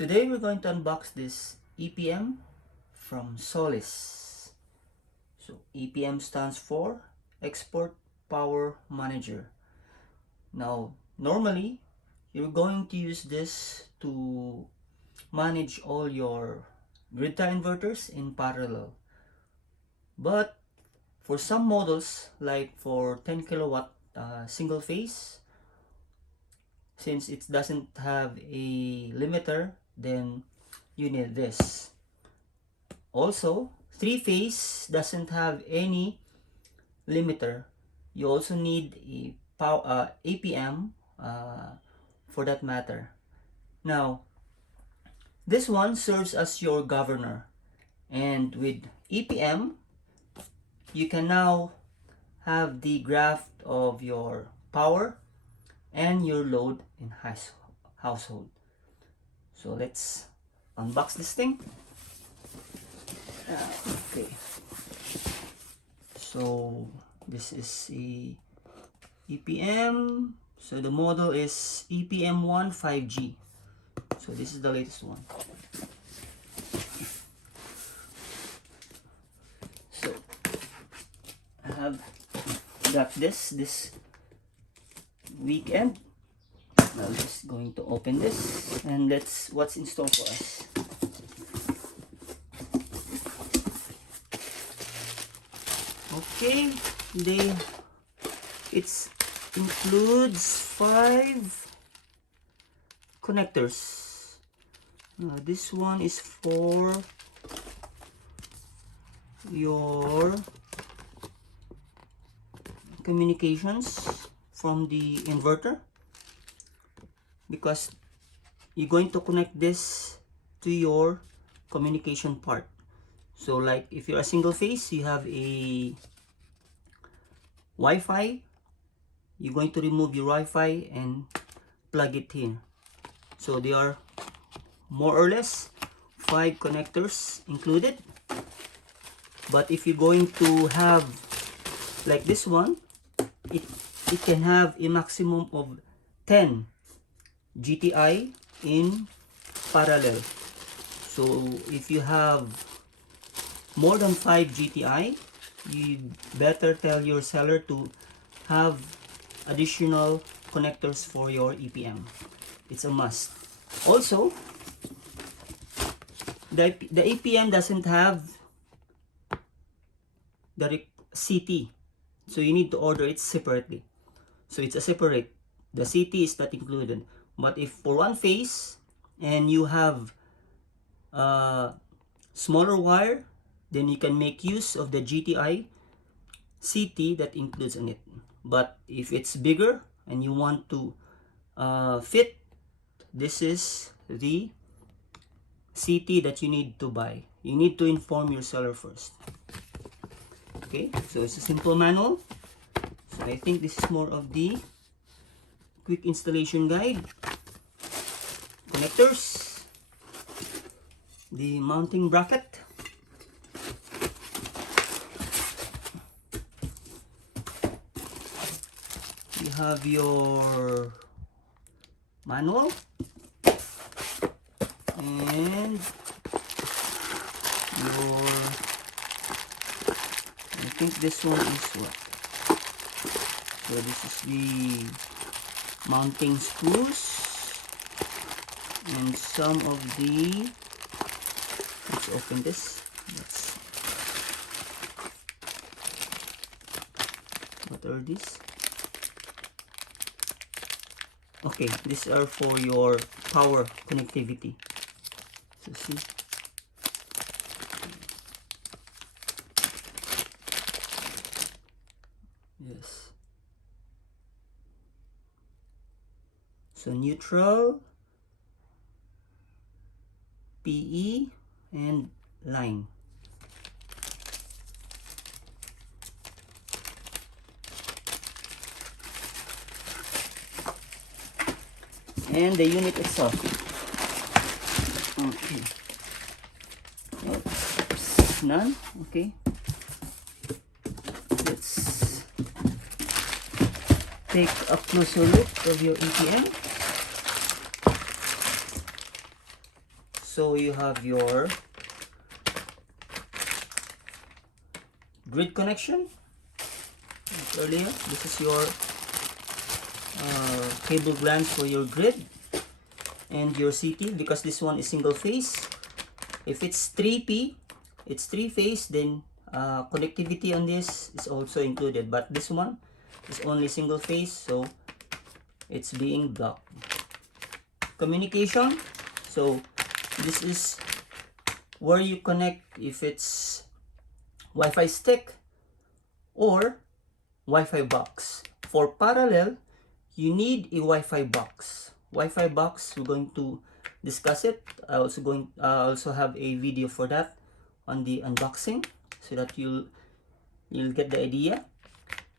Today we're going to unbox this EPM from Solis. So EPM stands for Export Power Manager. Now normally you're going to use this to manage all your grid tie inverters in parallel. But for some models, like for 10 kilowatt single phase, since it doesn't have a limiter, then you need this. Also, 3-phase doesn't have any limiter. You also need a power APM for that matter. Now, this one serves as your governor, and with EPM, you can now have the graph of your power and your load in household. So let's unbox this thing. Okay, so this is a EPM. So the model is EPM1-5G. So this is the latest one. So I have got this weekend. I'm just going to open this and let's what's in store for us. Okay, it includes 5 connectors. This one is for your communications from the inverter, because you're going to connect this to your communication part. So like if you're a single phase, you have a Wi-Fi, you're going to remove your Wi-Fi and plug it in. So there are more or less 5 connectors included. But if you're going to have like this one, it can have a maximum of 10 GTi in parallel. So if you have more than 5 GTi, you better tell your seller to have additional connectors for your EPM. It's a must. Also, the EPM doesn't have the CT, so you need to order it separately. So it's a separate. The CT is not included. But if for one phase and you have smaller wire, then you can make use of the GTi CT that includes in it. But if it's bigger and you want to fit, this is the CT that you need to buy. You need to inform your seller first. Okay, so it's a simple manual. So I think this is more of the quick installation guide. Connectors, the mounting bracket, you have your manual, and your, I think this one is what? So this is the mounting screws and some of the, let's open this. What are these? Okay, these are for your power connectivity. So see, yes. So neutral, PE, and line. And the unit itself. Okay. Oops, none. Okay. Let's take a closer look of your EPM. So you have your grid connection. Like earlier, this is your cable glands for your grid, and your CT, because this one is single phase. If it's 3P, it's 3-phase, then connectivity on this is also included, but this one is only single phase, so it's being blocked. Communication, so this is where you connect if it's Wi-Fi stick or Wi-Fi box. For parallel, you need a Wi-Fi box. Wi-Fi box, we're going to discuss it. I also have a video for that on the unboxing, so that you'll get the idea.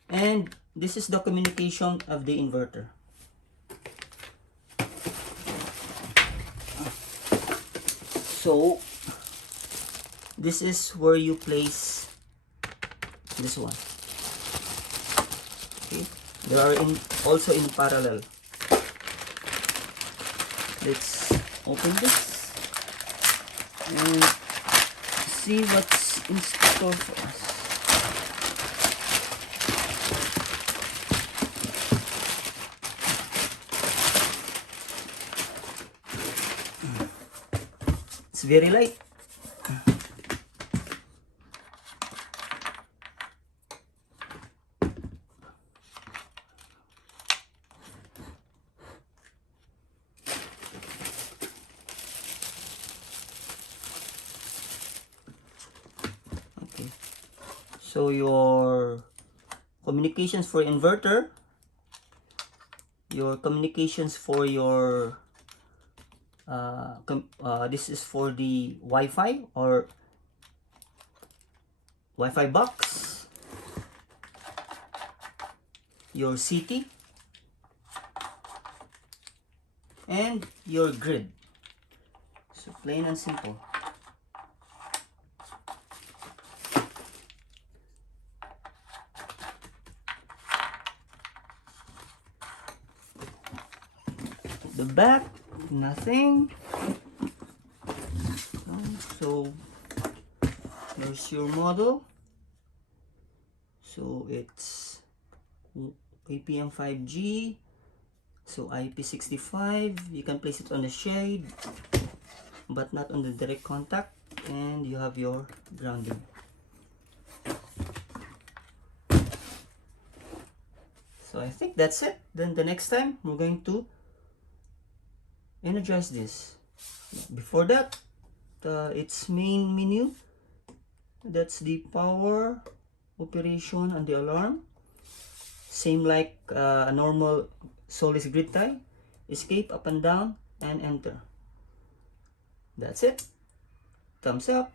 And this is the communication of the inverter. So this is where you place this one. Okay, they are also in parallel. Let's open this and see what's in store for us. It's very light. Okay, so your communications for inverter, your communications for your this is for the Wi-Fi or Wi-Fi box, your CT, and your grid. So plain and simple. The back, nothing. So here's your model. So it's EPM5G, so IP65. You can place it on the shade but not on the direct contact, and you have your grounding. So I think that's it. Then the next time we're going to energize this. Before that, its main menu, that's the power, operation, and the alarm. Same like a normal Solis GTi. Escape, up and down, and enter. That's it. Thumbs up.